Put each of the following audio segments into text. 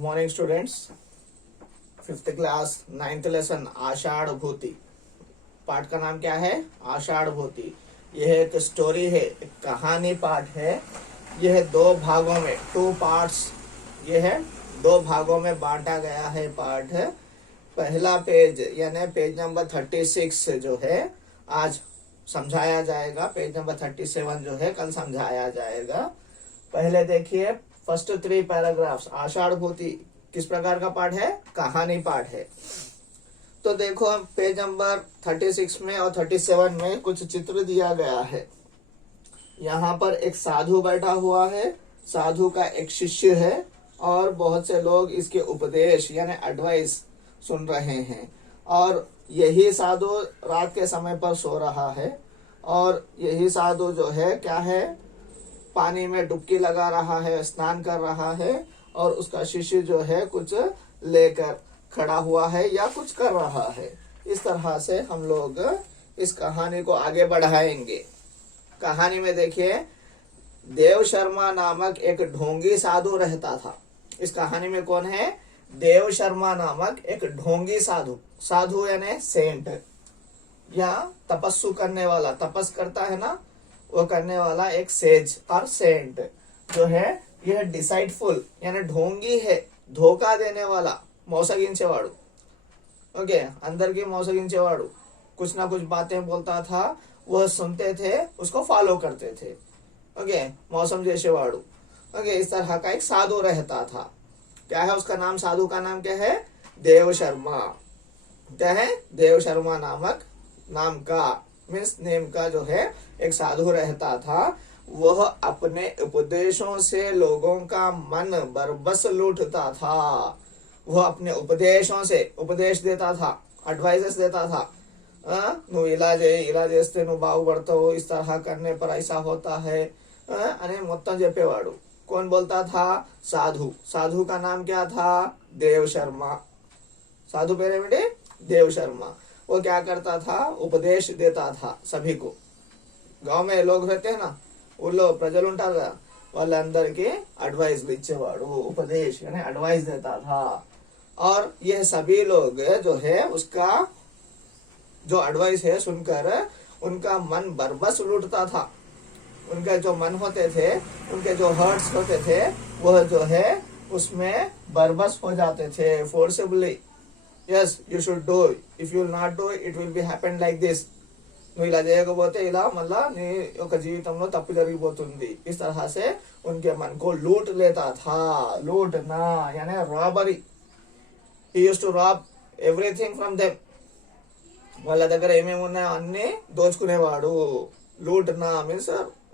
Morning students. Fifth class 9th lesson Ashadh Bhuti पाठ का नाम क्या है? आषाढ़ भूति। यह एक स्टोरी है, एक कहानी पाठ है। यह दो भागों में, टू पार्ट्स, यह है दो भागों में बांटा गया है पाठ। पहला पेज यानी पेज नंबर 36 जो है आज समझाया जाएगा। पेज नंबर 37 जो है कल समझाया जाएगा। पहले देखिए फर्स्ट 3 पैराग्राफ्स। आषाढ़ भूति किस प्रकार का पाठ है? कहानी पाठ है। तो देखो पेज नंबर 36 में और 37 में कुछ चित्र दिया गया है। यहाँ पर एक साधु बैठा हुआ है, साधु का एक शिष्य है और बहुत से लोग इसके उपदेश यानी एडवाइस सुन रहे हैं। और यही साधु रात के समय पर सो रहा है और यही साधु जो है क्या है, पानी में डुबकी लगा रहा है, स्नान कर रहा है और उसका शिष्य जो है कुछ लेकर खड़ा हुआ है या कुछ कर रहा है। इस तरह से हम लोग इस कहानी को आगे बढ़ाएंगे। कहानी में देखिए देव शर्मा नामक एक ढोंगी साधु रहता था। इस कहानी में कौन है? देव शर्मा नामक एक ढोंगी साधु। साधु यानी सेंट या तपस्सु करने वाला, तपस करता है ना, वो करने वाला एक सेज और सेंट जो है यह डिसाइडफुल यानी ढोंगी है, धोखा देने वाला, మోసగించేవాడు। ओके, अंदर की మోసగించేవాడు। कुछ ना कुछ बातें बोलता था, वह सुनते थे, उसको फॉलो करते थे। ओके, मौसम చేసేవాడు। ओके, इस तरह का एक साधु रहता था। क्या है उसका नाम? साधु का नाम क्या है? देव शर्मा। क्या है? देव शर्मा नामक नाम का मीन्स नेम का जो है एक साधु रहता था। वह अपने उपदेशों से लोगों का मन बरबस लूटता था। वह अपने उपदेशों से उपदेश देता था, एडवाइजेस देता था। నువ్వు ఇలా చేస్తే నువ్వు బాగుపడతావు, इस तरह करने पर ऐसा होता है अने మొత్తం చెప్పేవాడు। कौन बोलता था? साधु। साधु का नाम क्या था? देव शर्मा। साधु पेरेमिटे देव शर्मा। वो क्या करता था? उपदेश देता था सभी को। गांव में लोग रहते हैं ना, ఊళ్ళో ప్రజలు ఉంటారు కదా, వాళ్ళందరికీ అడ్వైస్ ఇచ్చేవాడు, उपदेश यानी एडवाइस देता था। और यह सभी लोग जो है उसका जो एडवाइस है सुनकर उनका मन बरबस लूटता था। उनके जो मन होते थे, उनके जो हर्ट्स होते थे, वह जो है उसमें बरबस हो जाते थे forcibly. Yes, you should do, if you will not do it will be happen like this. నువ్వు ఇలా చేయకపోతే ఇలా మళ్ళా నీ యొక్క జీవితంలో తప్పు జరిగిపోతుంది। इस तरह से उनके मन को लूट लेता था। लूटना यानी robbery. he used to rob everything from them। వాళ్ళ దగ్గర ఏమేమి ఉన్నాయో అన్ని దోచుకునేవాడు। लूटना मीन्स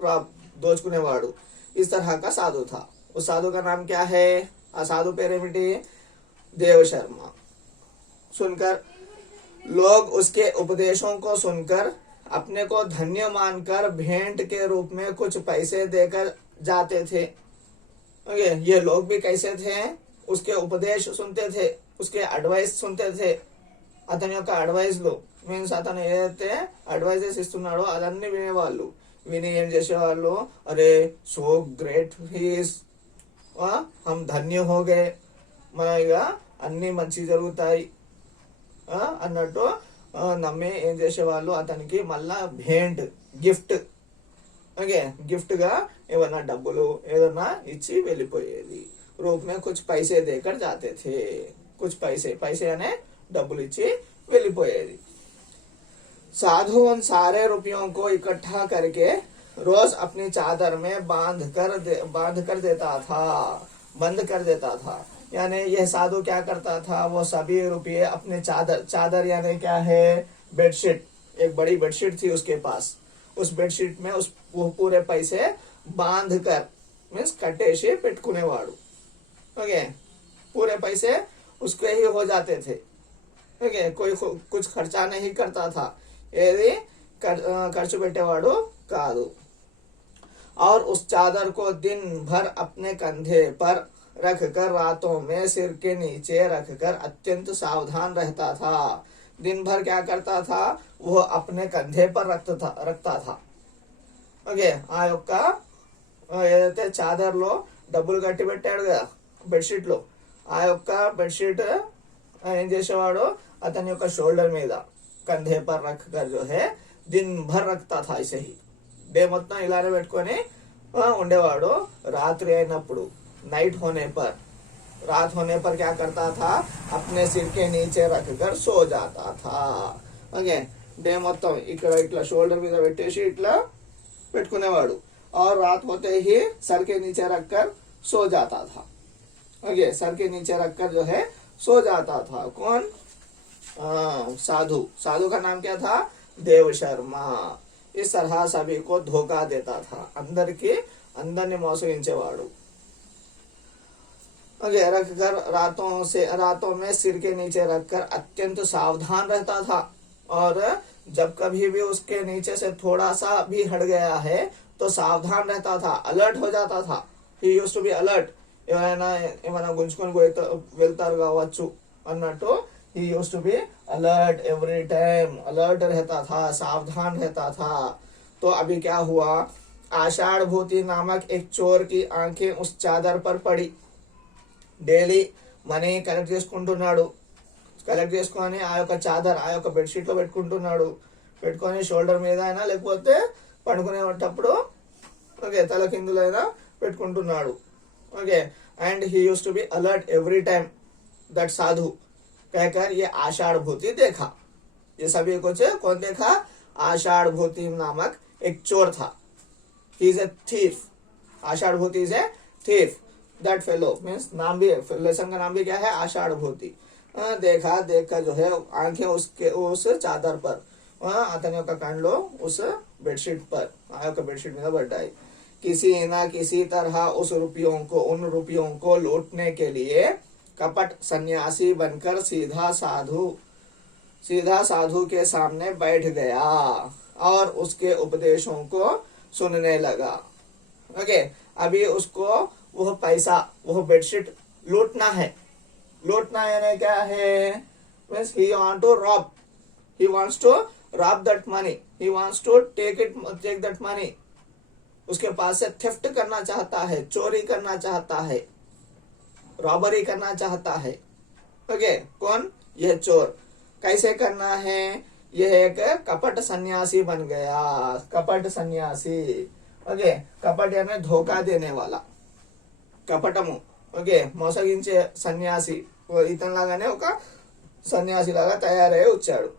रॉब, దోచుకునేవాడు। इस तरह का साधु था। उस साधु का नाम क्या है? आ साधु पेरेमिटी देव शर्मा। सुनकर लोग उसके उपदेशों को सुनकर अपने को धन्य मानकर भेंट के रूप में कुछ पैसे देकर जाते थे। ये लोग भी कैसे थे? उसके उपदेश सुनते थे, उसके एडवाइस सुनते थे। అతని యొక్క అడ్వైస్లు మీన్స్ అతను ఏదైతే అడ్వైజెస్ ఇస్తున్నాడో అదన్నీ వినేవాళ్ళు। విని ఏం చేసేవాళ్ళు? అరే సో గ్రేట్ హీస్, हम धन्य हो गए, మన ఇక అన్ని మంచి జరుగుతాయి అన్నట్టు నమ్మి ఏం చేసేవాళ్ళు, అతనికి మళ్ళా भेंट గిఫ్ట్, ఓకే, గిఫ్ట్ గా ఏమన్నా డబ్బులు ఏదన్నా ఇచ్చి వెళ్ళిపోయేది। रूप में कुछ पैसे देकर जाते थे। कुछ पैसे अने डब्बुल इच्ची వెళ్ళిపోయేది। साधु उन सारे रुपयों को इकट्ठा करके रोज अपनी चादर में बांध कर देता था, बंद कर देता था। यानी यह साधु क्या करता था? वो सभी रुपये अपने चादर यानी क्या है? बेडशीट। एक बड़ी बेडशीट थी उसके पास। उस बेडशीट में वो पूरे पैसे बांध कर मीन्स कटेशी पेटकुनेवाड़ू। ओके, पूरे पैसे उसके ही हो जाते थे। ओके, कोई कुछ खर्चा नहीं करता था, यदि खर्च పెట్టేవాడు కాదు। और उस चादर को दिन भर अपने कंधे पर रखकर रातों में सिर के नीचे रखकर अत्यंत सावधान रहता था। दिन भर क्या करता था? वो अपने कंधे पर रखता था। ओके, ఆ యొక్క ఏదైతే చాదర్లో డబ్బులు కట్టి పెట్టాడు కదా బెడ్షీట్ లో, ఆ యొక్క బెడ్షీట్ ఏం చేసేవాడు అతని యొక్క షోల్డర్ మీద కంధే పర్ రఖ్ కర్ జో హై దిన్ భర్ రఖతా థా ఐసే హీ డే మొత్తం ఇలానే పెట్టుకొని ఉండేవాడు రాత్రి అయినప్పుడు నైట్ హోనే పర్ रात होने पर क्या करता था अपने सिर के नीचे रखकर सो जाता था ఓకే డే మొత్తం ఇక్కడ ఇట్లా షోల్డర్ మీద పెట్టేసి ఇట్లా పెట్టుకునేవాడు और रात होते ही सर के नीचे रखकर सो जाता था ओके सर के नीचे रखकर जो है सो जाता था कौन साधु साधु का नाम क्या था देव शर्मा इस तरह सभी को धोखा देता था అందరిని మోసగించేవాడు रखकर रातों में सिर के नीचे रखकर अत्यंत सावधान रहता था और जब कभी भी उसके नीचे से थोड़ा सा भी हट गया है तो सावधान रहता था अलर्ट हो जाता था he used to be alert ఏమైనా గుంజుకొని వెళ్తారు కావచ్చు అన్నట్టు he used to be alert every time alert रहता था सावधान रहता था तो अभी क्या हुआ आषाढ़ भूति नामक एक चोर की आंखें उस चादर पर पड़ी డైలీ మనీ కలెక్ట్ చేసుకొని ఆ యొక్క చాదర్ ఆ యొక్క బెడ్షీట్ లో పెట్టుకొని షోల్డర్ మీద అయినా లేకపోతే పడుకునేటప్పుడు ఓకే తల కిందులైనా పెట్టుకుంటున్నాడు okay and he used to be alert every time that साधु कहकर ये आषाढ़ भूति देखा ये सभी कुछ कौन देखा आषाढ़ भूति नामक एक चोर था he is a thief Ashadh Bhuti is a thief that fellow means नाम भी लेसन का नाम भी क्या है आषाढ़ भूति देखकर जो है आंखें उसके उस चादर पर అతని యొక్క కళ్ళు उस बेडशीट पर ఆ యొక్క బెడ్షీట్ మీద పడ్డాయి किसी न किसी तरह उन रुपयों को लूटने के लिए कपट सन्यासी बनकर सीधा साधु के सामने बैठ गया और उसके उपदेशों को सुनने लगा ओके अभी उसको वह पैसा वह बेडशीट लूटना यानी क्या है means he wants to rob that money he wants to take that money उसके पास से थेफ्ट करना चाहता है चोरी करना चाहता है रॉबरी करना चाहता है ओके कौन यह चोर कैसे करना है यह एक कपट सन्यासी बन गया कपट सन्यासी ओके कपट यानी धोखा देने वाला కపటము ఓకే మోసగించే సన్యాసి ఇతనిలాగానే ఒక సన్యాసి లాగా తయారై వచ్చాడు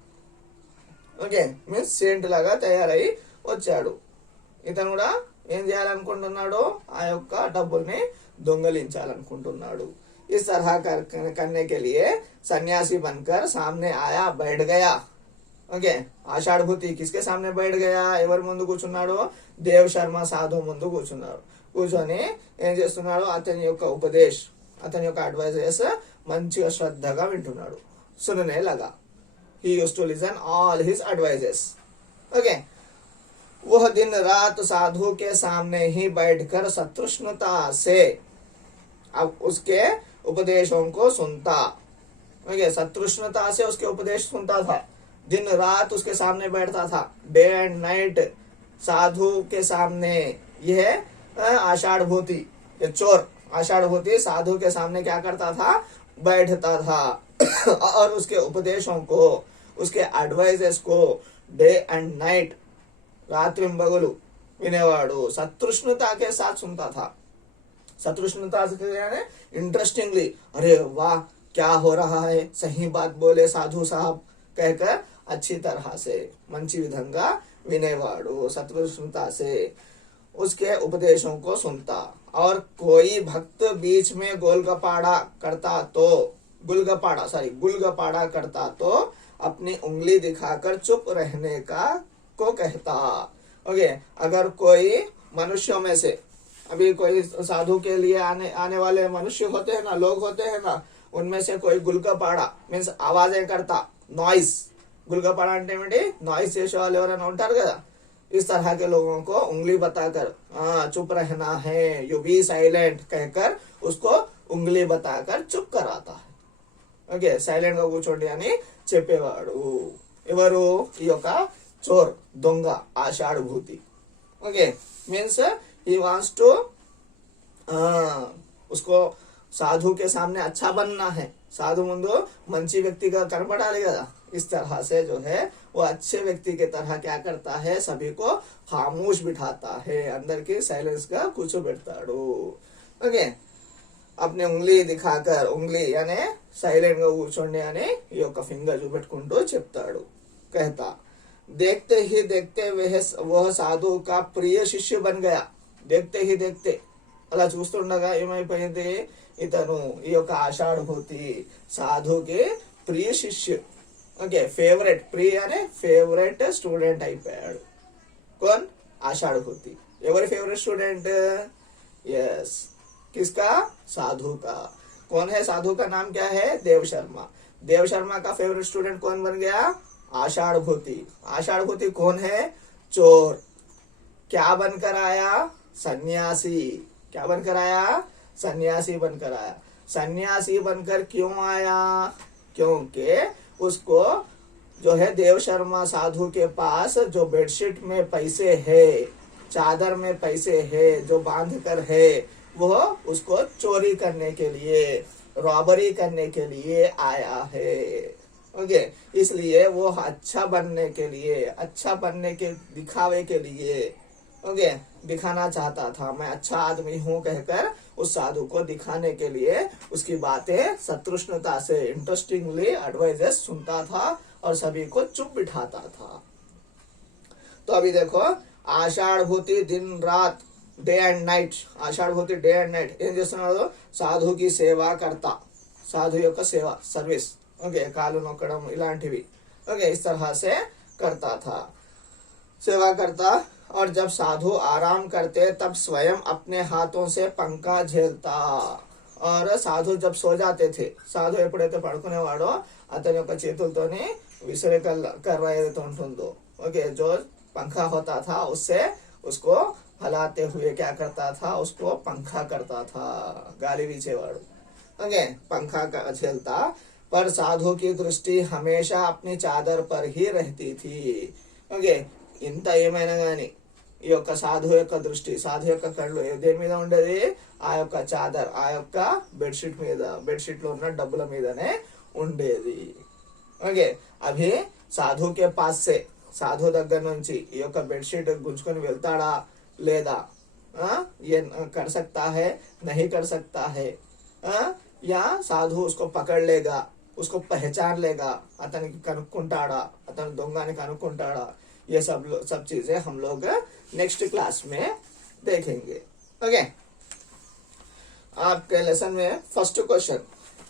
ఓకే మీన్స్ సెయింట్ లాగా తయారై వచ్చాడు ఇతను కూడా ఏం చేయాలనుకుంటున్నాడు ఆ యొక్క డబ్బుల్ని దొంగలించాలనుకుంటున్నాడు इस तरह करने के लिए सन्यासी बनकर सामने आया बैठ गया ఓకే ఆషాఢ భూతి किसके सामने बैठ गया ఎవరి ముందు కూర్చున్నాడు దేవ్ శర్మ సాధు ముందు కూర్చొని ఏం చేస్తున్నాడు అతని యొక్క ఉపదేశ్ అతని యొక్క అడ్వైజెస్ మంచిగా శ్రద్ధగా వింటున్నాడు सुनने लगा he used to listen all his advices okay वह दिन रात साधु के सामने ही बैठकर सतृष्णता से अब उसके उपदेशों को सुनता ओके सतृष्णता से उसके उपदेश सुनता था दिन रात उसके सामने बैठता था डे एंड नाइट साधु के सामने यह आषाढ़ भूति ये चोर आषाढ़ भूति साधु के सामने क्या करता था बैठता था और उसके उपदेशों को उसके एडवाइजेस को डे एंड नाइट रात्रि बगलू विनेवाड़ू सतृष्णता के साथ सुनता था सतृष्णता से यानी इंटरेस्टिंगली अरे वाह क्या हो रहा है सही बात बोले साधु साहब कहकर अच्छी तरह से मंची विधंगा विनेवाड़ू सतृष्णता से उसके उपदेशों को सुनता और कोई भक्त बीच में गुलगपाड़ा करता तो अपनी उंगली दिखाकर चुप रहने को कहता ओके अगर कोई मनुष्यों में से अभी कोई साधु के लिए आने वाले मनुष्य होते हैं ना लोग होते हैं ना उनमें से कोई गुलगपाड़ा मीन्स आवाजें करता नॉइस गुलगपाड़ा అంటే नॉइस చేసే వాళ్ళు ఎవరైనా ఉంటారు కదా इस तरह के लोगों को उंगली बताकर चुप रहना है यू बी साइलेंट कहकर उसको उंगली बताकर चुप कराता है ఓకే సైలెంట్ గా కూర్చోండి అని చెప్పేవాడు ఎవరు ఈ యొక్క చోర్ దొంగ Ashadha Bhuti okay means he wants to उसको साधु के सामने अच्छा बनना है, साधु मुंदो मंची व्यक्ति का कर्म डालेगा, इस तरह से जो है वो अच्छे व्यक्ति के तरह क्या करता है, सभी को खामोश बिठाता है, अंदर की साइलेंस का कुछ बेड़ताड़ो। ओके, अपने उंगली दिखाकर, उंगली यानी సైలెంట్ గా కూర్చోండి అని ఈ యొక్క ఫింగర్ చూపెట్టుకుంటూ చెప్తాడు। कहता देखते ही देखते वह साधु का प्रिय शिष्य बन गया। देखते ही देखते అలా చూస్తుండగా ఏమైపోయింది, ఇతను ఈ యొక్క ఆషాఢభూతి సాధుకి ప్రియ శిష్య, ఓకే ఫేవరెట్, ప్రియ అనే ఫేవరెట్ స్టూడెంట్ అయిపోయాడు। कौन? आषाढ़भूति। ఎవరి फेवरेट स्टूडेंट? यस, किसका? साधु का। कौन है साधु का नाम क्या है? देव शर्मा। देव शर्मा का फेवरेट स्टूडेंट कौन बन गया? आषाढ़भूति। आषाढ़भूति कौन है? चोर। क्या बनकर आया? सन्यासी। क्या बनकर आया? सन्यासी बनकर आया। सन्यासी बनकर क्यों आया? क्योंकि उसको जो है देव शर्मा साधु के पास जो बेडशीट में पैसे है, चादर में पैसे है, जो बांध कर है, वो उसको चोरी करने के लिए, रॉबरी करने के लिए आया है। ओके, इसलिए वो अच्छा बनने के लिए, अच्छा बनने के दिखावे के लिए, ओके, दिखाना चाहता था, मैं अच्छा आदमी हूँ कहकर उस साधु को दिखाने के लिए उसकी बातें सतृष्णता से, इंटरेस्टिंगली एडवाइजेस सुनता था और सभी को चुप बिठाता था। तो अभी देखो, आषाढ़भूति दिन रात, day and night, Ashadhabhuti day and night ఏం చేస్తున్నాడు? సాధుకి సేవ करता, साधु యొక్క సేవ, सर्विस, ओके, కాలు నొక్కడం ఇలాంటివి, ओके, इस तरह से करता था, सेवा करता। और जब साधु आराम करते तब स्वयं अपने हाथों से पंखा झेलता। और साधु जब सो जाते थे, సాధు ఎప్పుడైతే పడుకునేవాడో అతని యొక్క చేతులతోని విసిరే కర్ర ఏదైతే ఉంటుందో, ओके, जो पंखा होता था उससे उसको हलाते हुए क्या करता था? उसको पंखा करता था, गाली बीचेवाड़ो, ओके, पंखा का झेलता। पर साधु की दृष्टि हमेशा अपनी चादर पर ही रहती थी। ओके, ఇంత ఏమైనా గాని ఈ యొక్క సాధు యొక్క దృష్టి, సాధు యొక్క కళ్ళు దేని మీద ఉండేది? ఆ యొక్క చాదర్, ఆ యొక్క బెడ్షీట్ మీద, బెడ్షీట్ లో ఉన్న డబ్బుల మీదనే ఉండేది। ఓకే, అభి సాధు కే పాస్ సే, సాధు దగ్గర నుంచి ఈ యొక్క బెడ్షీట్ గుంజుకొని వెళ్తాడా లేదా? ये कर सकता है, नहीं कर सकता है, या साधु उसको पकड़ लेगा, उसको पहचान लेगा, అతనికి కనుక్కుంటాడా, అతను దొంగని కనుక్కుంటాడా? ये सब चीजें हम लोग नेक्स्ट क्लास में देखेंगे। ओके, आपके लेसन में फर्स्ट क्वेश्चन,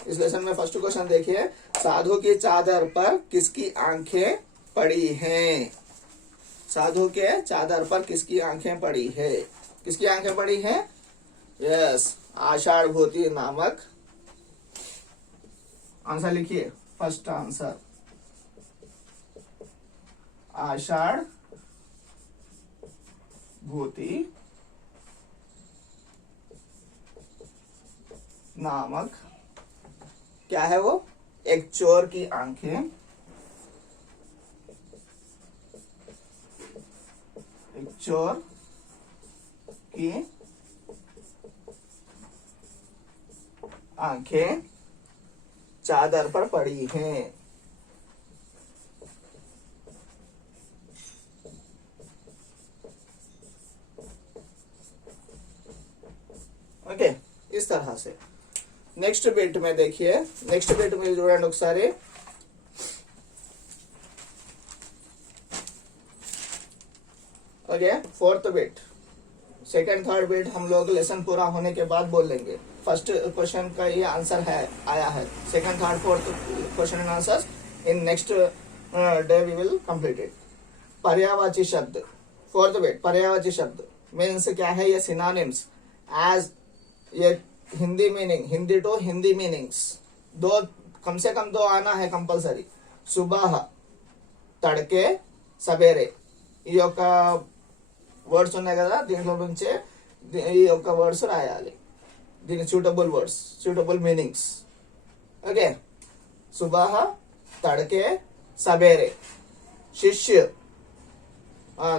इस लेसन में फर्स्ट क्वेश्चन देखिए, साधु की चादर पर किसकी आंखें पड़ी हैं? साधु के चादर पर किसकी आंखें पड़ी है? किसकी आंखें पड़ी हैं? यस, आषाढ़भूति नामक। आंसर लिखिए, फर्स्ट आंसर आषाढ़भूति नामक क्या है? वो एक चोर की आंखें, एक चोर की आंखें चादर पर पड़ी हैं। ओके, इस तरह से नेक्स्ट बिट में देखिए, नेक्स्ट बिट में చూడండి ఒకసారి। Okay, fourth bit, second third bit हम लोग लेसन पूरा होने के बाद बोल लेंगे। फर्स्ट क्वेश्चन का ये आंसर है, आया है। Second third fourth question and answers in next day we will complete it. पर्यायवाची शब्द, फोर्थ बिट, पर्यायवाची शब्द मीन्स क्या है? ये सिनोनिम्स, एज ये Hindi meaning, Hindi to Hindi meanings, दो कम से कम दो आना है कंपल्सरी। सुबह, तड़के, सवेरे, ఈ యొక్క వర్డ్స్ ఉన్నాయి కదా, దీంట్లో నుంచే ఈ యొక్క వర్డ్స్ రాయాలి, దీని suitable words, suitable meanings. Okay, सुबह, तड़के, सवेरे, शिष्य,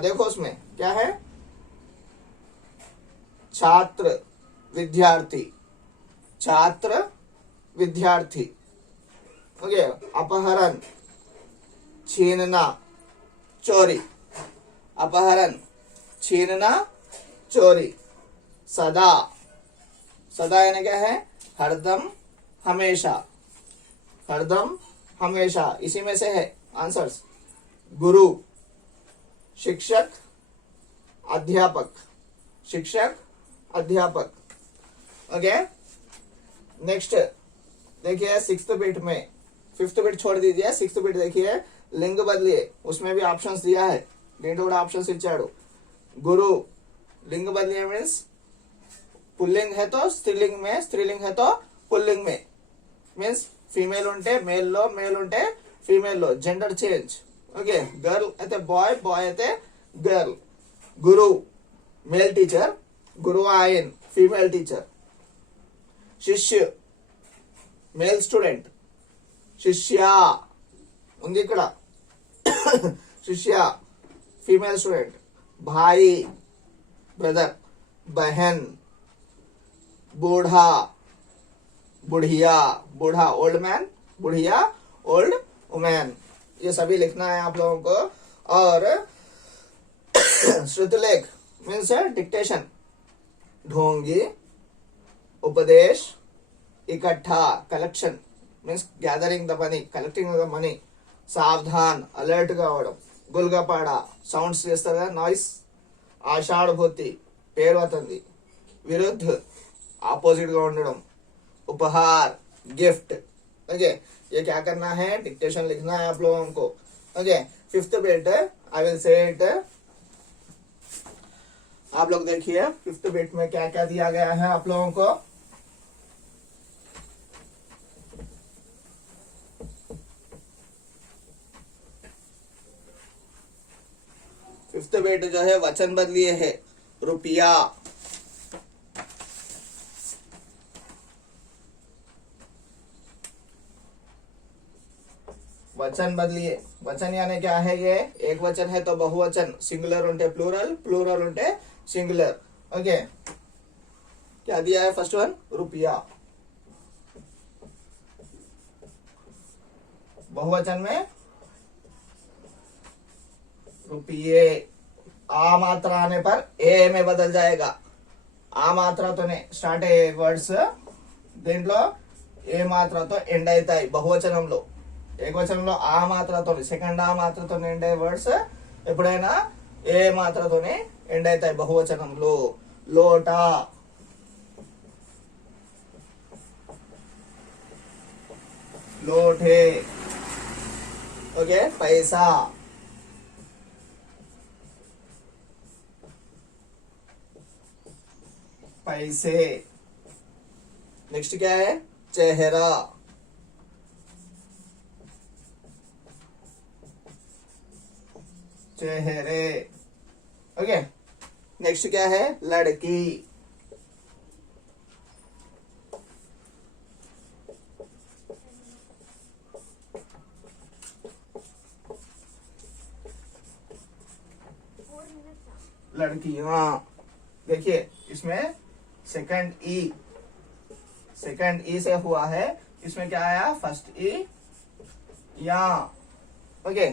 देखो उसमें क्या है? छात्र, विद्यार्थी, छात्र विद्यार्थी। ओके, अपहरण छीनना चोरी, अपहरण छीनना चोरी। सदा, सदा यानी क्या है, हरदम हमेशा, हरदम हमेशा, इसी में से है आंसर्स। गुरु शिक्षक अध्यापक, शिक्षक अध्यापक। ओके, नेक्स्ट देखिए सिक्स्थ बिट में, फिफ्थ बिट छोड़ दीजिए, सिक्स्थ बिट देखिए, लिंग बदलिए, उसमें भी ऑप्शंस दिया है, दींटू ऑप्शंस इच्चाडू। गुरु लिंग बदलिए मीन्स पुल्लिंग है तो स्त्रीलिंग में, स्त्रीलिंग है तो पुल्लिंग में, मीन्स फीमेल ఉంటే మేల్ లో, మేల్ ఉంటే ఫీమేల్ లో, జెండర్ చేంజ్। ఓకే, గర్ల్ అయితే బాయ్, బాయ్ అయితే గర్ల్। గురు మేల్ టీచర్, గురు ఆయన ఫీమేల్ టీచర్। శిష్య మేల్ స్టూడెంట్, శిష్య ఉంది ఇక్కడ శిష్య ఫీమేల్ స్టూడెంట్। भाई ब्रदर, बहन, बूढ़ा बुढ़िया, बूढ़ा ओल्ड मैन, बुढ़िया ओल्ड वुमेन। ये सभी लिखना है आप लोगों को। और श्रुतलेख मीन्स डिक्टेशन, ढोंगी, उपदेश, इकट्ठा collection means gathering the money, collecting the money. सावधान अलर्ट కావడం, గుల్గపాడ సౌండ్స్ చేస్తారు కదా, నాయిస్। ఆషాఢభూతి పేరు అవుతుంది, విరుద్ధ ఆపోజిట్ గా ఉండడం। उपहार गिफ्ट। ओके, ये क्या करना है, डिक्टेशन लिखना है आप लोगों को। Okay, fifth bit I will say it, आप लोग देखिए फिफ्थ बिट में क्या क्या दिया गया है आप लोगों को। फिफ्थ बिट जो है वचन बदलिए है, रुपया, वचन बदलिए। वचन यानी क्या है, ये एक वचन है तो बहुवचन, सिंगुलर उंटे प्लूरल, प्लूरल उंटे सिंगुलर। ओके, क्या दिया है फर्स्ट वन, रुपया। बहुवचन में रुपये, आ मात्रा आने पर ए में बदल जाएगा। आ మాత్రతోనే స్టార్ట్ అయ్యే వర్డ్స్ దీంట్లో ఏ మాత్రతో ఎండ్ అవుతాయి బహువచనంలో। ఏకవచనంలో ఆ మాత్రతోని, సెకండ్ ఆ మాత్రతోని ఎండ్ అయ్యే వర్డ్స్ ఎప్పుడైనా ఏ మాత్రతోని ఎండ్ అవుతాయి బహువచనంలో। లోట, లోటే। ओके, पैसा, पैसे। नेक्स्ट क्या है, चेहरा, चेहरे। ओके, नेक्स्ट क्या है, लड़की, लड़कियां। देखिए इसमें सेकंड ई से हुआ है, इसमें क्या आया, फर्स्ट ई या। ओके,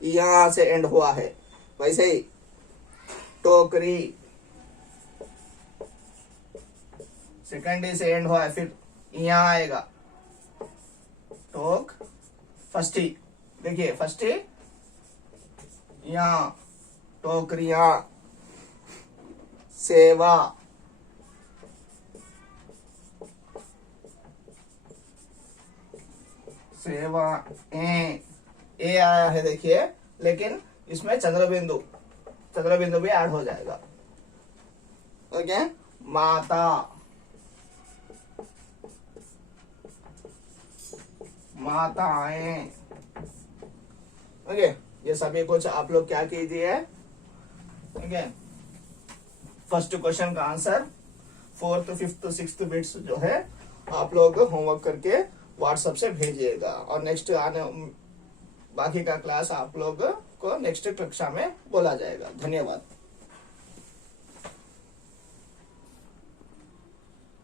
यहां से एंड हुआ है। वैसे ही टोकरी, सेकंड ई से एंड हुआ है, फिर यहां आएगा टोक, फर्स्ट ई। देखिए फर्स्ट ई यहां, टोकरियां। सेवा, सेवा ए आया है देखिए, लेकिन इसमें चंद्रबिंदु भी ऐड हो जाएगा। ओके, माता, माताएं। ओके, ये सभी कुछ आप लोग क्या कीजिए। ओके, फर्स्ट क्वेश्चन का answer 4th 5th 6th bits जो है आप लोग होमवर्क करके व्हाट्सएप से भेजिएगा। और नेक्स्ट आने बाकी का क्लास आप लोग को नेक्स्ट कक्षा में बोला जाएगा। धन्यवाद।